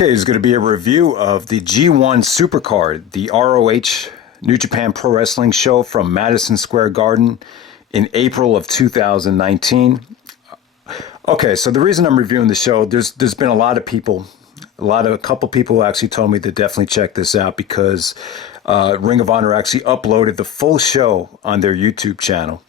Okay, there's going to be a review of the G1 Supercard, the ROH New Japan Pro Wrestling show from Madison Square Garden in April of 2019. Okay, so the reason I'm reviewing the show, there's been a lot of people, a couple people who actually told me to definitely check this out because Ring of Honor actually uploaded the full show on their YouTube channel.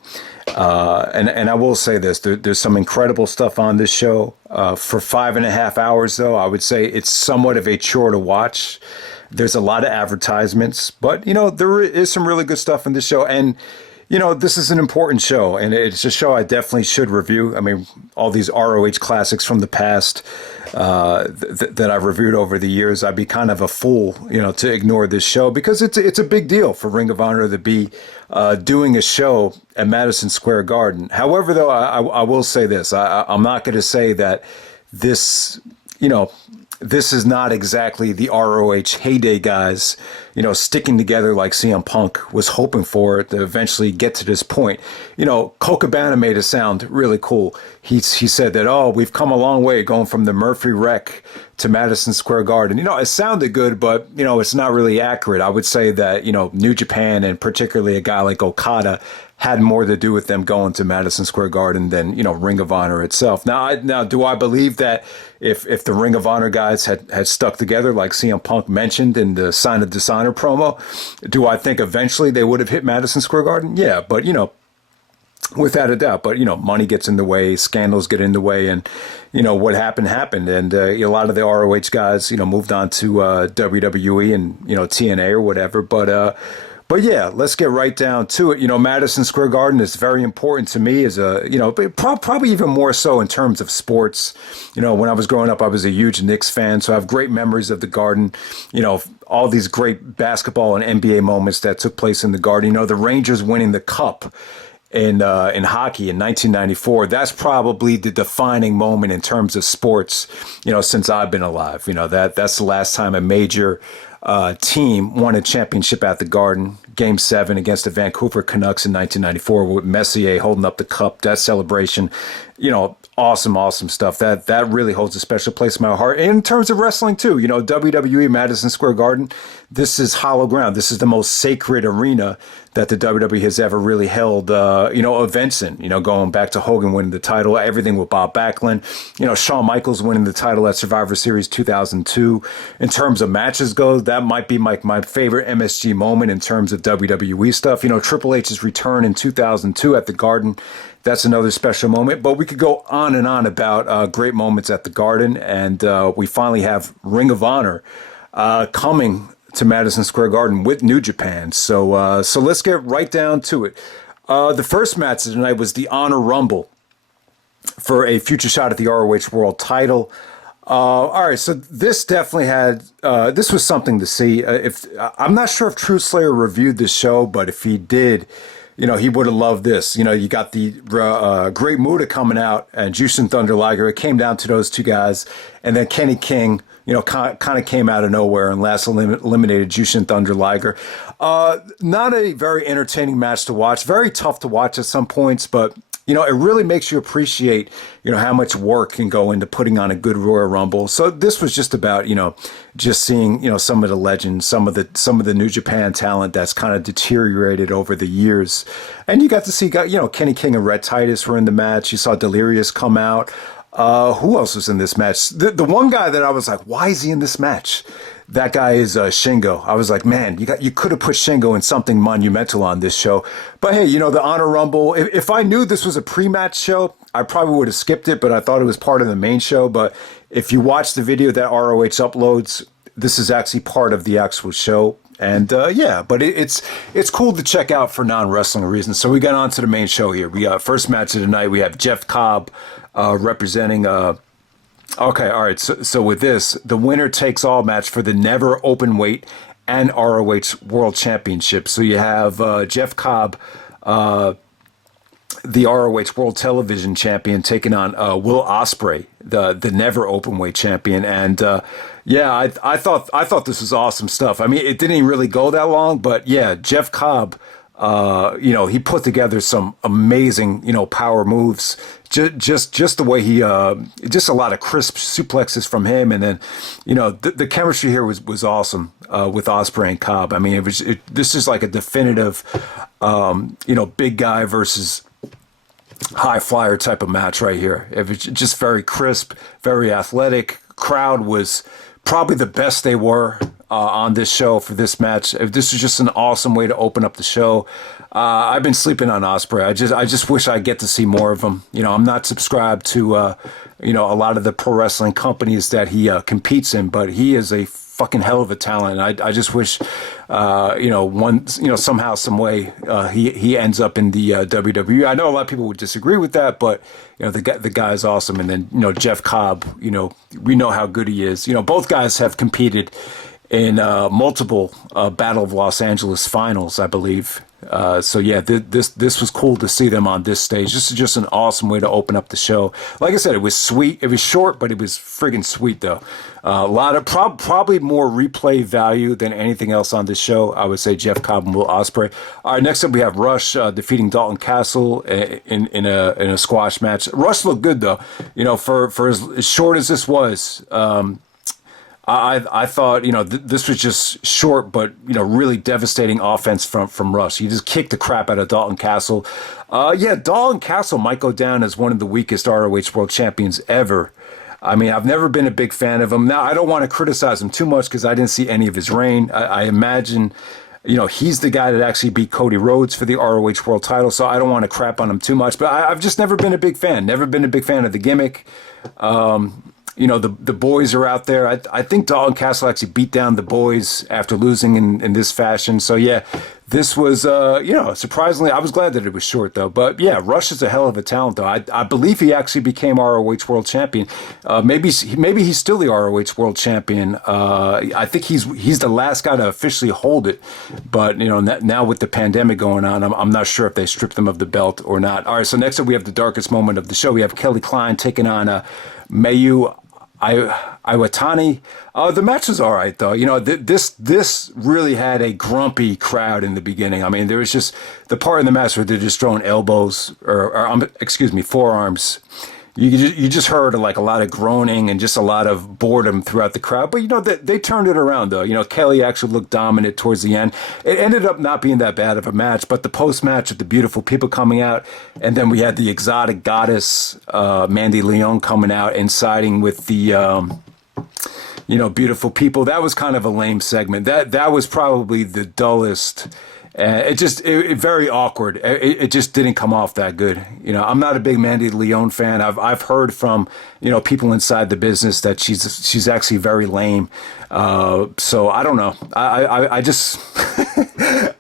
And I will say this, there's some incredible stuff on this show. For 5.5 hours, though, I would say it's somewhat of a chore to watch. There's a lot of advertisements, but, there is some really good stuff in this show. And, this is an important show, and it's a show I definitely should review. I mean, all these ROH classics from the past that I've reviewed over the years, I'd be kind of a fool, to ignore this show because it's a big deal for Ring of Honor to be doing a show at Madison Square Garden. However, though, I will say this. I'm not going to say that this, this is not exactly the ROH heyday guys, sticking together like CM Punk was hoping for it to eventually get to this point. Coca made it sound really cool. He said that, we've come a long way going from the Murphy Wreck to Madison Square Garden. It sounded good, but, it's not really accurate. I would say that, New Japan and particularly a guy like Okada had more to do with them going to Madison Square Garden than, Ring of Honor itself. Now, do I believe that if the Ring of Honor guys had stuck together, like CM Punk mentioned in the Sign of Dishonor promo, do I think eventually they would have hit Madison Square Garden? Yeah, but, without a doubt. But, money gets in the way, scandals get in the way, and, what happened. And a lot of the ROH guys, moved on to WWE and, TNA or whatever. But yeah, let's get right down to it. Madison Square Garden is very important to me as probably even more so in terms of sports. When I was growing up, I was a huge Knicks fan, so I have great memories of the Garden. All these great basketball and NBA moments that took place in the Garden. The Rangers winning the cup in hockey in 1994. That's probably the defining moment in terms of sports, since I've been alive. That's the last time a major team won a championship at the Garden. Game 7 against the Vancouver Canucks in 1994 with Messier holding up the cup. That celebration, awesome stuff. That really holds a special place in my heart. And in terms of wrestling too, WWE Madison Square Garden, this is hollow ground. This is the most sacred arena that the WWE has ever really held, events in, going back to Hogan winning the title, everything with Bob Backlund, Shawn Michaels winning the title at Survivor Series 2002. In terms of matches go, that might be my favorite MSG moment in terms of WWE stuff. Triple H's return in 2002 at the Garden. That's another special moment, but we could go on and on about great moments at the Garden, and we finally have Ring of Honor coming to Madison Square Garden with New Japan. So let's get right down to it. The first match of the night was the Honor Rumble for a future shot at the ROH World title. All right, so this definitely had, this was something to see. I'm not sure if Truth Slayer reviewed this show, but if he did, he would have loved this. You got the Great Muta coming out and Jushin Thunder Liger. It came down to those two guys, and then Kenny King, kind of came out of nowhere and last eliminated Jushin Thunder Liger. Not a very entertaining match to watch. Very tough to watch at some points, but it really makes you appreciate, how much work can go into putting on a good Royal Rumble. So this was just about, just seeing, some of the legends, some of the New Japan talent that's kind of deteriorated over the years. And you got to see, Kenny King and Red Titus were in the match. You saw Delirious come out. Who else was in this match? The one guy that I was like, why is he in this match? That guy is Shingo. I was like, man, you could have put Shingo in something monumental on this show. But hey, the Honor Rumble, if I knew this was a pre-match show, I probably would have skipped it, but I thought it was part of the main show. But if you watch the video that ROH uploads, this is actually part of the actual show. And but it's cool to check out for non-wrestling reasons. So we got on to the main show here. We got first match of the night. We have Jeff Cobb representing... Okay, all right. So with this, the winner takes all match for the Never Openweight and ROH World Championship. So you have Jeff Cobb, the ROH World Television Champion, taking on Will Ospreay, the Never Openweight Champion. And I thought this was awesome stuff. I mean, it didn't really go that long, but yeah, Jeff Cobb He put together some amazing, power moves. Just the way he, just a lot of crisp suplexes from him, and then, the chemistry here was awesome with Ospreay and Cobb. I mean, this is like a definitive, big guy versus high flyer type of match right here. It was just very crisp, very athletic. Crowd was probably the best they were on this show for this match. This was just an awesome way to open up the show. I've been sleeping on Ospreay. I just wish I get to see more of him. I'm not subscribed to a lot of the pro wrestling companies that he competes in, but he is a fucking hell of a talent. I just wish, somehow, some way, he ends up in the WWE. I know a lot of people would disagree with that, but the guy is awesome. And then Jeff Cobb, we know how good he is. Both guys have competed in multiple Battle of Los Angeles finals, I believe. This was cool to see them on this stage. This is just an awesome way to open up the show. Like I said, it was sweet. It was short, but it was friggin' sweet, though. A lot of probably more replay value than anything else on this show. I would say Jeff Cobb and Will Ospreay. All right, next up we have Rush defeating Dalton Castle in a squash match. Rush looked good, though. For as short as this was. I thought, this was just short, but, really devastating offense from Rush. He just kicked the crap out of Dalton Castle. Dalton Castle might go down as one of the weakest ROH World Champions ever. I mean, I've never been a big fan of him. Now, I don't want to criticize him too much because I didn't see any of his reign. I imagine, he's the guy that actually beat Cody Rhodes for the ROH World title, so I don't want to crap on him too much. But I've just never been a big fan. Never been a big fan of the gimmick. The boys are out there. I think Dalton Castle actually beat down the boys after losing in this fashion. So, this was, surprisingly, I was glad that it was short, though. But, Rush is a hell of a talent, though. I believe he actually became ROH World Champion. Maybe he's still the ROH World Champion. I think he's the last guy to officially hold it. But, now with the pandemic going on, I'm not sure if they stripped him of the belt or not. All right, so next up we have the darkest moment of the show. We have Kelly Klein taking on Mayu Iwatani. The match was all right, though. This really had a grumpy crowd in the beginning. I mean, there was just the part in the match where they're just throwing elbows or forearms. You just heard like a lot of groaning and just a lot of boredom throughout the crowd. But, they turned it around, though. Kelly actually looked dominant towards the end. It ended up not being that bad of a match, but the post-match with the beautiful people coming out, and then we had the exotic goddess, Mandy Leon, coming out and siding with the, beautiful people. That was kind of a lame segment. That was probably the dullest. It very awkward. It just didn't come off that good. I'm not a big Mandy Leon fan. I've heard from people inside the business that she's actually very lame. So I don't know. I just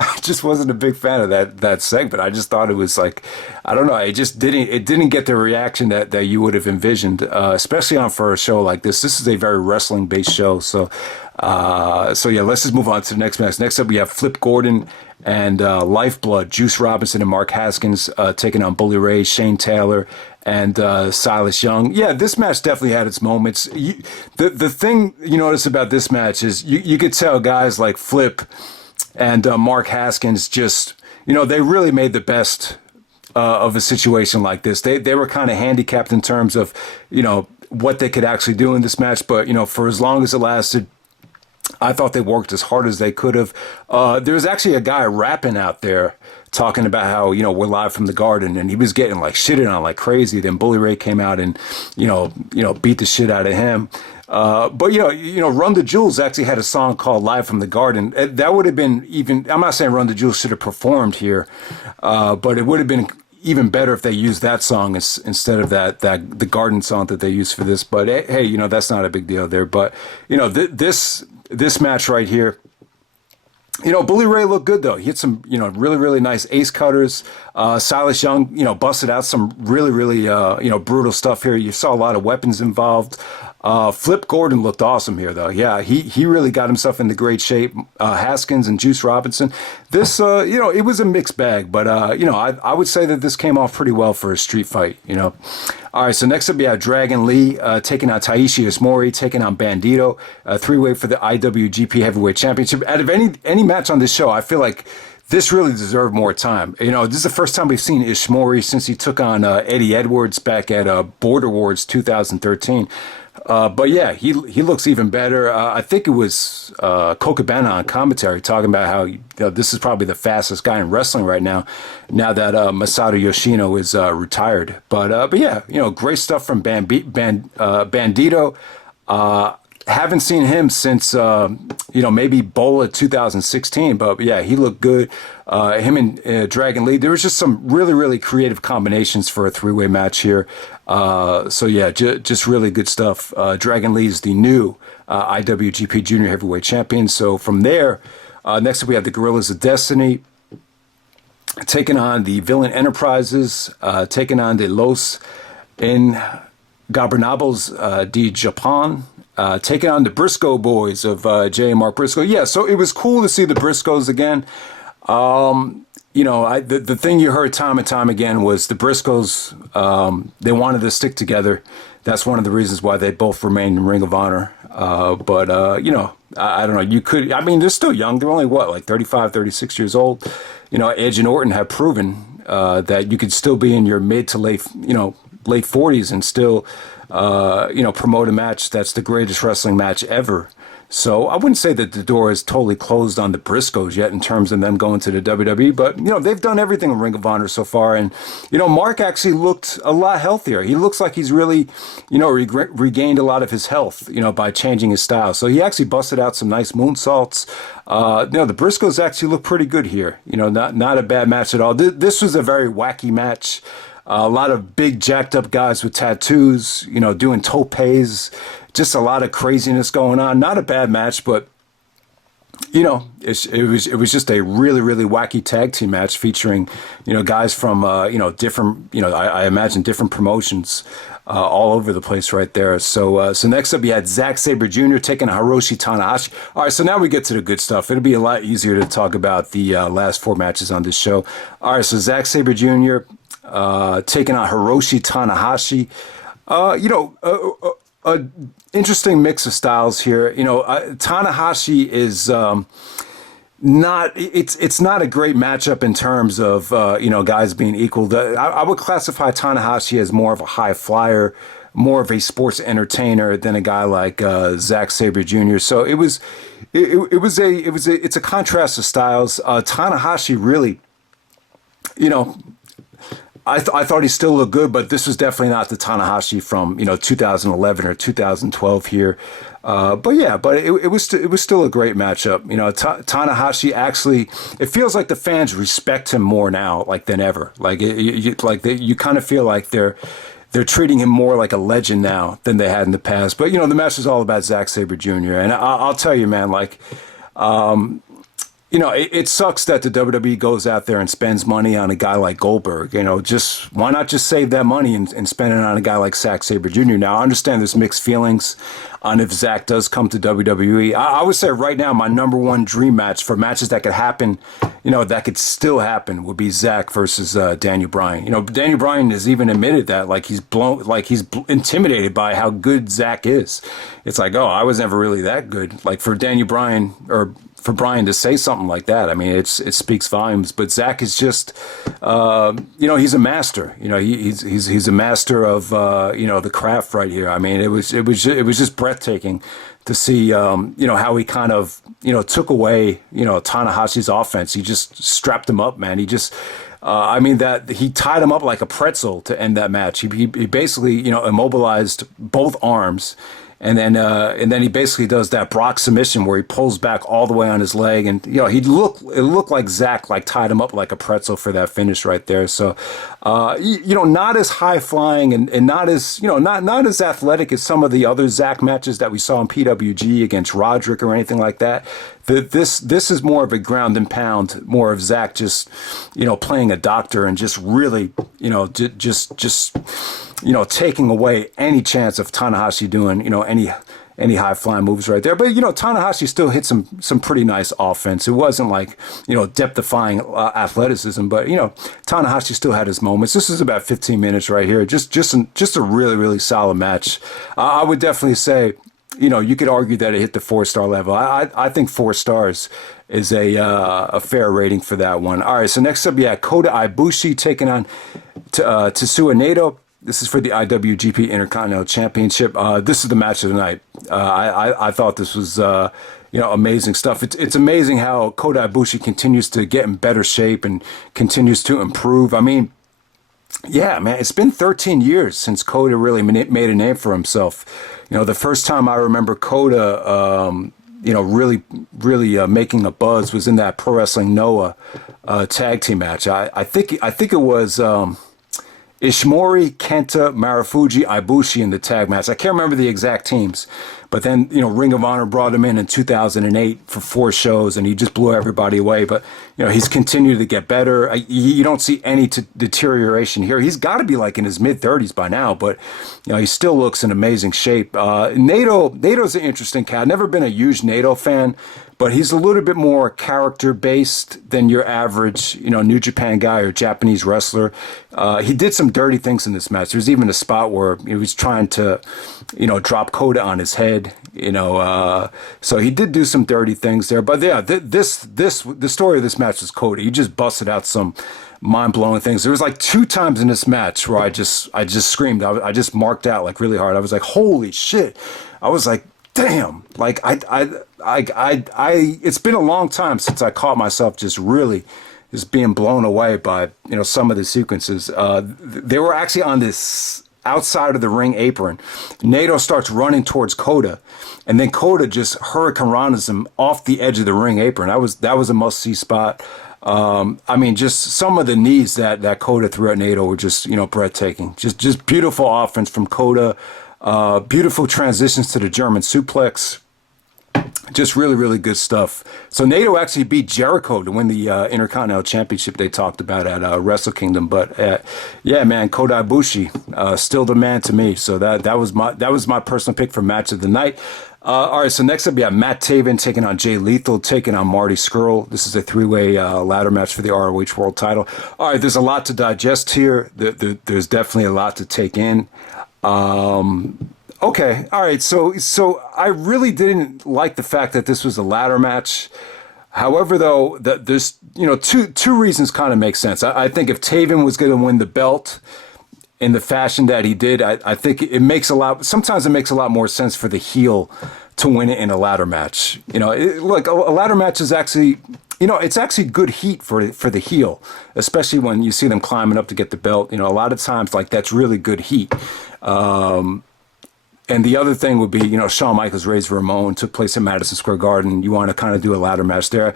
I just wasn't a big fan of that segment. I just thought it was like, I don't know. It didn't get the reaction that you would have envisioned, especially for a show like this. This is a very wrestling based show. So let's just move on to the next match. Next up, we have Flip Gordon and Lifeblood, Juice Robinson and Mark Haskins taking on Bully Ray, Shane Taylor, and Silas Young. Yeah, this match definitely had its moments. The thing you notice about this match is you could tell guys like Flip and Mark Haskins just, they really made the best of a situation like this. They were kind of handicapped in terms of, what they could actually do in this match. But, for as long as it lasted, I thought they worked as hard as they could have. There was actually a guy rapping out there talking about how, we're live from the Garden, and he was getting like shitted on like crazy. Then Bully Ray came out and, beat the shit out of him. But Run the Jewels actually had a song called Live from the Garden. That would have been even, I'm not saying Run the Jewels should have performed here, but it would have been even better if they used that song instead of the Garden song that they used for this. But hey, that's not a big deal there. But, this match right here, Bully Ray looked good, though. He hit some, really, really nice ace cutters. Silas Young, busted out some really, really, brutal stuff here. You saw a lot of weapons involved. Flip Gordon looked awesome here, though. Yeah, he really got himself into great shape. Haskins and Juice Robinson. This, it was a mixed bag, but, I would say that this came off pretty well for a street fight, All right, so next up we have Dragon Lee taking on Taiji Ishmori, taking on Bandido, three-way for the IWGP Heavyweight Championship. Out of any match on this show, I feel like this really deserved more time. This is the first time we've seen Ishmori since he took on Eddie Edwards back at Border Wars 2013. But yeah, he looks even better. I think it was Kokabena on commentary talking about how this is probably the fastest guy in wrestling right now that Masato Yoshino is retired. But yeah, great stuff from Bandido. Haven't seen him since maybe Bola 2016, but yeah, he looked good. Him and Dragon Lee, there was just some really, really creative combinations for a three-way match here. So yeah, just really good stuff. Dragon Lee is the new IWGP Junior Heavyweight Champion. So from there, next up we have the Guerillas of Destiny taking on the Villain Enterprises, taking on the Los Ingobernables de Japon. Taking on the Briscoe boys of J and Mark Briscoe. Yeah, so it was cool to see the Briscoes again. The thing you heard time and time again was the Briscoes, they wanted to stick together. That's one of the reasons why they both remained in Ring of Honor. I don't know. They're still young. They're only, 35, 36 years old. Edge and Orton have proven that you could still be in your mid to late 40s and still promote a match that's the greatest wrestling match ever. So I wouldn't say that the door is totally closed on the Briscoes yet in terms of them going to the WWE, but they've done everything in Ring of Honor so far, and Mark actually looked a lot healthier. He looks like he's really regained a lot of his health by changing his style. So he actually busted out some nice moonsaults. The Briscoes actually look pretty good here. Not a bad match at all. This was a very wacky match. A lot of big jacked up guys with tattoos, doing topes, just a lot of craziness going on. Not a bad match, but it was just a really, really wacky tag team match featuring, guys from different, I imagine different promotions all over the place right there. So next up you had Zack Sabre Jr. taking on Hiroshi Tanahashi. All right, so now we get to the good stuff. It'll be a lot easier to talk about the last four matches on this show. All right, so Zack Sabre Jr. Taking on Hiroshi Tanahashi. Interesting mix of styles here. Tanahashi is not. It's not a great matchup in terms of guys being equal. I would classify Tanahashi as more of a high flyer, more of a sports entertainer than a guy like Zack Sabre Jr. So it's a contrast of styles. Tanahashi really, I thought he still looked good, but this was definitely not the Tanahashi from 2011 or 2012 here. But it was still a great matchup. Tanahashi actually, it feels like the fans respect him more now than ever. You kind of feel like they're treating him more like a legend now than they had in the past. But the match is all about Zack Sabre Jr. And I'll tell you, man, it sucks that the WWE goes out there and spends money on a guy like Goldberg. Just why not just save that money and spend it on a guy like Zack Sabre Jr. Now, I understand there's mixed feelings on if Zack does come to WWE. I would say right now my number one dream match for matches that could happen, that could still happen, would be Zack versus Daniel Bryan. Daniel Bryan has even admitted that, he's intimidated by how good Zack is. It's I was never really that good. For Daniel Bryan or for Bryan to say something like that, it speaks volumes. But Zack is just, he's a master. He's a master of the craft right here. It was just breathtaking to see how he kind of took away Tanahashi's offense. He just strapped him up, man. He just. That he tied him up like a pretzel to end that match. He basically immobilized both arms. And then he basically does that Brock submission where he pulls back all the way on his leg, and it looked like Zack tied him up like a pretzel for that finish right there. So, not as high flying and not as not as athletic as some of the other Zack matches that we saw in PWG against Roderick or anything like that. This is more of a ground and pound, more of Zack just playing a doctor and just really just taking away any chance of Tanahashi doing any high flying moves right there. But Tanahashi still hit some pretty nice offense. It wasn't depth defying athleticism, but Tanahashi still had his moments. This is about 15 minutes right here. Just a really, really solid match. I would definitely say. You could argue that it hit the 4-star level. I think 4 stars a fair rating for that one. All right, so next up, Kota Ibushi taking on Tetsuya Naito. This is for the IWGP Intercontinental Championship. This is the match of the night. I thought this was amazing stuff. It's amazing how Kota Ibushi continues to get in better shape and continues to improve. I mean, yeah, man, it's been 13 years since Kota really made a name for himself. The first time I remember Kota, really making a buzz was in that Pro Wrestling Noah tag team match. I think it was Ishmori, Kenta, Marufuji, Ibushi in the tag match. I can't remember the exact teams, but then, Ring of Honor brought him in 2008 for 4 shows, and he just blew everybody away. But, he's continued to get better. You don't see any deterioration here. He's got to be like in his mid-30s by now, but, he still looks in amazing shape. Nato's an interesting cat. I've never been a huge Naito fan, but he's a little bit more character-based than your average, New Japan guy or Japanese wrestler. He did some dirty things in this match. There's even a spot where he was trying to, drop Kota on his head, so he did do some dirty things there. But yeah, the story of this match was Kota. He just busted out some mind-blowing things. There was like 2 times in this match where I just screamed. I just marked out like really hard. I was like, holy shit. I was like, damn, like it's been a long time since I caught myself just really just being blown away by, some of the sequences. They were actually on this outside of the ring apron. Naito starts running towards Kota, and then Kota just hurricane runs him off the edge of the ring apron. That was a must-see spot. I mean, just some of the knees that Kota threw at Naito were just, breathtaking. Just beautiful offense from Kota. Beautiful transitions to the German suplex. Just really, really good stuff. So Naito actually beat Jericho to win the Intercontinental Championship they talked about at Wrestle Kingdom. But yeah, man, Kota Ibushi still the man to me. So that was my personal pick for match of the night. All right, so next up we have Matt Taven taking on Jay Lethal, taking on Marty Scurll. This is a 3-way ladder match for the ROH World Title. All right, there's a lot to digest here. There's definitely a lot to take in. Okay, all right. So I really didn't like the fact that this was a ladder match. However, though, there's two reasons kind of make sense. I think if Taven was going to win the belt in the fashion that he did, I think sometimes it makes a lot more sense for the heel to win it in a ladder match. Look, a ladder match is actually, it's actually good heat for the heel, especially when you see them climbing up to get the belt. A lot of times, like, that's really good heat. And the other thing would be, Shawn Michaels' Razor Ramon took place in Madison Square Garden. You want to kind of do a ladder match there.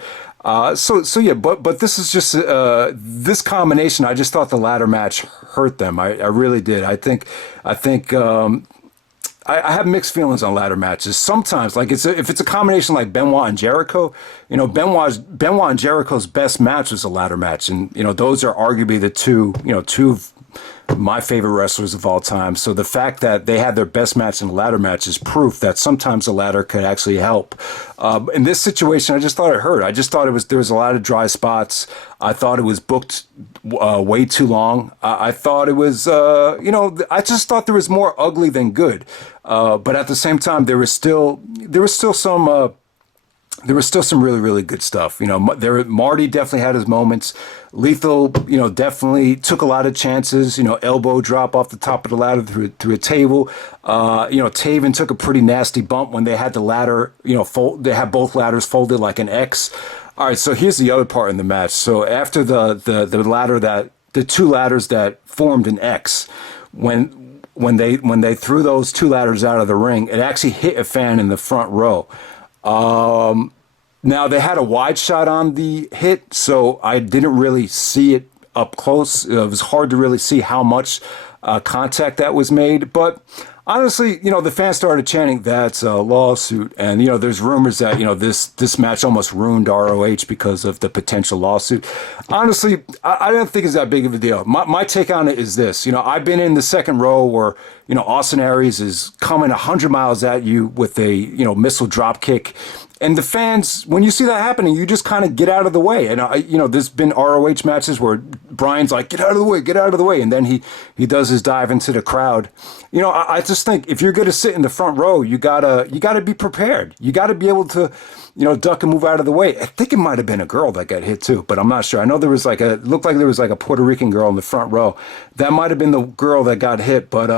So yeah, but this is just this combination. I just thought the ladder match hurt them. I really did. I think I have mixed feelings on ladder matches. Sometimes, like if it's a combination like Benoit and Jericho, Benoit and Jericho's best match was a ladder match, and those are arguably the two of my favorite wrestlers of all time. So the fact that they had their best match in a ladder match is proof that sometimes a ladder could actually help. In this situation, I just thought it hurt. I just thought there was a lot of dry spots. I thought it was booked way too long. I thought it was, I just thought there was more ugly than good. But at the same time, there was still some. There was still some really, really good stuff. Marty definitely had his moments. Lethal, definitely took a lot of chances. Elbow drop off the top of the ladder through a table. Taven took a pretty nasty bump when they had the ladder, they had both ladders folded like an X. All right, so here's the other part in the match. So after the 2 ladders that formed an X, when they threw those 2 ladders out of the ring, it actually hit a fan in the front row. Now they had a wide shot on the hit, so I didn't really see it up close. It was hard to really see how much contact that was made. But honestly, the fans started chanting, "That's a lawsuit." And, there's rumors that, this match almost ruined ROH because of the potential lawsuit. Honestly, I don't think it's that big of a deal. My take on it is this. I've been in the second row where, Austin Aries is coming 100 miles at you with a, missile drop kick. And the fans, when you see that happening, you just kind of get out of the way. And there's been ROH matches where Brian's like, "Get out of the way, get out of the way," and then he does his dive into the crowd. I just think if you're going to sit in the front row, you gotta be prepared. You got to be able to, duck and move out of the way. I think it might have been a girl that got hit too, but I'm not sure. I know there was it looked like there was like a Puerto Rican girl in the front row. That might have been the girl that got hit. But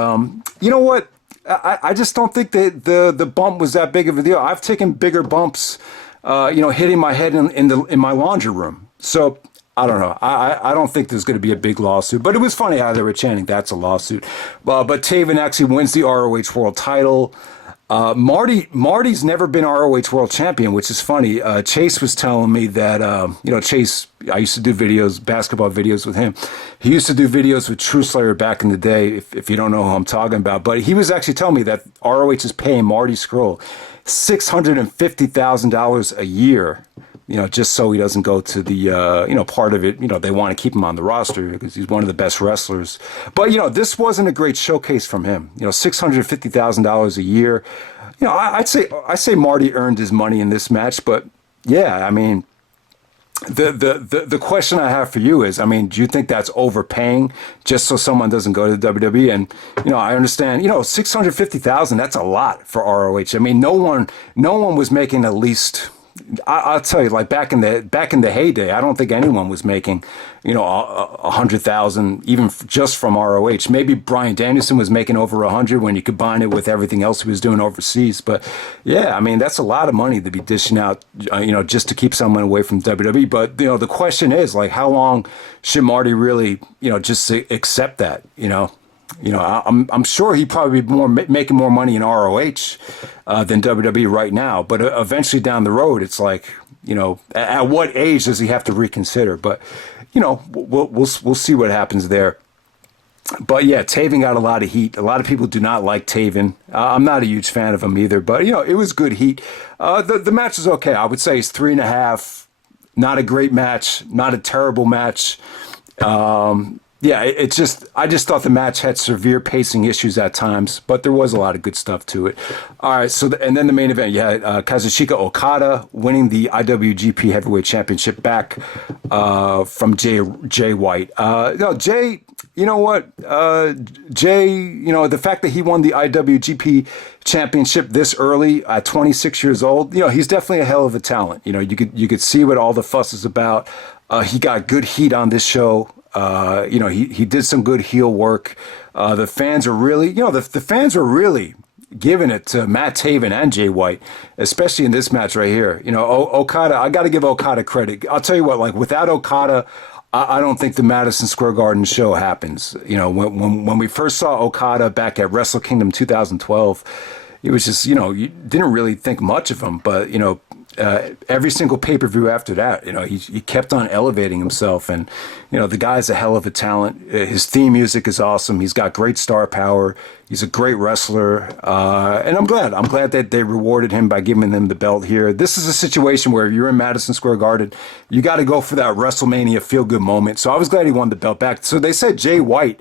you know what? I just don't think that the bump was that big of a deal. I've taken bigger bumps, hitting my head in my laundry room. So I don't know. I don't think there's going to be a big lawsuit. But it was funny how they were chanting that's a lawsuit. But Taven actually wins the ROH World Title. Marty's never been ROH World Champion, which is funny. Chase was telling me that, Chase, I used to do basketball videos with him. He used to do videos with True Slayer back in the day, if you don't know who I'm talking about. But he was actually telling me that ROH is paying Marty Scurll $650,000 a year, just so he doesn't go to the, part of it, they want to keep him on the roster because he's one of the best wrestlers. But, this wasn't a great showcase from him. $650,000 a year. I say Marty earned his money in this match, but yeah, I mean, the question I have for you is, do you think that's overpaying just so someone doesn't go to the WWE? And, I understand, $650,000, that's a lot for ROH. No one was making at least, I'll tell you, like back in the heyday, I don't think anyone was making, 100,000 even just from ROH. Maybe Bryan Danielson was making over 100 when you combine it with everything else he was doing overseas. But yeah, that's a lot of money to be dishing out, just to keep someone away from WWE. But the question is, like, how long should Marty really, just accept that, I'm sure he'd probably be making more money in ROH than WWE right now. But eventually down the road, it's like, at what age does he have to reconsider? But, we'll see what happens there. But yeah, Taven got a lot of heat. A lot of people do not like Taven. I'm not a huge fan of him either. But, it was good heat. The match is okay. I would say it's 3.5. Not a great match. Not a terrible match. Yeah, I just thought the match had severe pacing issues at times, but there was a lot of good stuff to it. All right, and then the main event, you had Kazuchika Okada winning the IWGP Heavyweight Championship back from Jay White. Jay, you know what? Jay, the fact that he won the IWGP Championship this early at 26 years old, he's definitely a hell of a talent. You could see what all the fuss is about. He got good heat on this show. He did some good heel work. The fans are really, the fans were really giving it to Matt Taven and Jay White, especially in this match right here. Okada, I got to give Okada credit. I'll tell you what, like without Okada, I don't think the Madison Square Garden show happens. When we first saw Okada back at Wrestle Kingdom 2012, it was just, you didn't really think much of him, but, every single pay-per-view after that, he kept on elevating himself, and the guy's a hell of a talent. His theme music is awesome. He's got great star power. He's a great wrestler, and I'm glad that they rewarded him by giving him the belt here. This is a situation where if you're in Madison Square Garden, you got to go for that WrestleMania feel-good moment. So I was glad he won the belt back. So they said Jay White,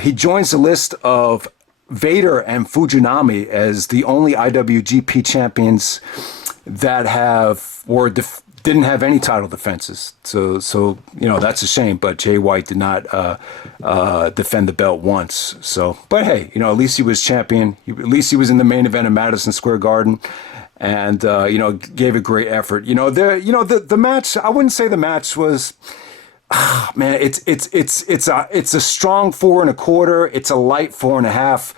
he joins the list of Vader and Fujinami as the only IWGP champions that didn't have any title defenses. So that's a shame. But Jay White did not defend the belt once. So, but hey, at least he was champion. At least he was in the main event of Madison Square Garden, and gave a great effort. The match. I wouldn't say the match was. Man, it's a strong 4.25. It's a light 4.5.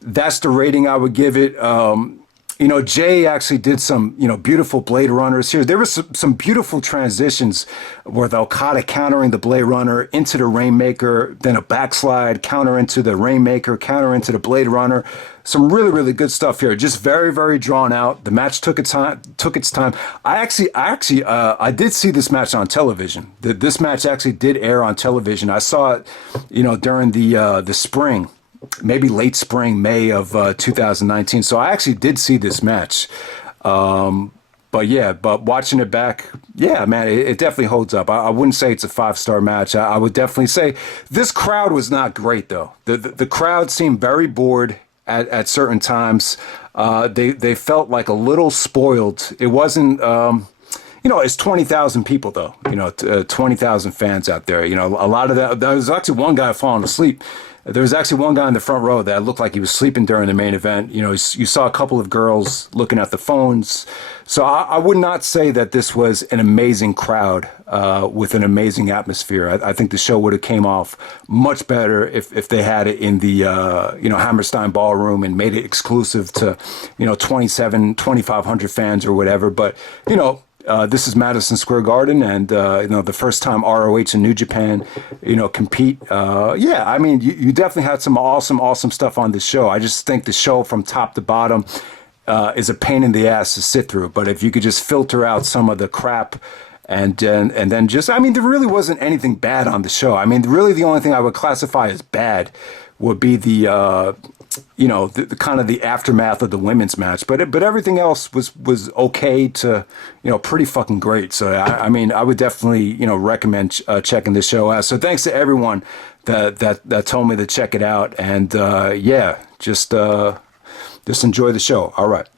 That's the rating I would give it. Jay actually did some, beautiful Blade Runners here. There was some beautiful transitions with Okada countering the Blade Runner into the Rainmaker, then a backslide, counter into the Rainmaker, counter into the Blade Runner. Some really, really good stuff here. Just very, very drawn out. The match took its time. I did see this match on television. This match actually did air on television. I saw it, during the spring. Maybe late spring, May of 2019. So I actually did see this match. But watching it back, yeah, man, it definitely holds up. I wouldn't say it's a 5-star match. I would definitely say this crowd was not great, though. The crowd seemed very bored at certain times. They felt like a little spoiled. It wasn't. It's 20,000 people though. 20,000 fans out there. A lot of that. There was actually one guy falling asleep. There was actually one guy in the front row that looked like he was sleeping during the main event. You saw a couple of girls looking at the phones. So I would not say that this was an amazing crowd with an amazing atmosphere. I think the show would have came off much better if they had it in the Hammerstein Ballroom and made it exclusive to 2,500 fans or whatever. But this is Madison Square Garden, and the first time ROH and New Japan, compete. I mean, you definitely had some awesome stuff on this show. I just think the show from top to bottom is a pain in the ass to sit through. But if you could just filter out some of the crap, and then just, I mean, there really wasn't anything bad on the show. I mean, really, the only thing I would classify as bad would be the kind of the aftermath of the women's match, but everything else was okay to, pretty fucking great. So I mean, I would definitely, recommend checking this show out. So thanks to everyone that told me to check it out, and just enjoy the show. All right.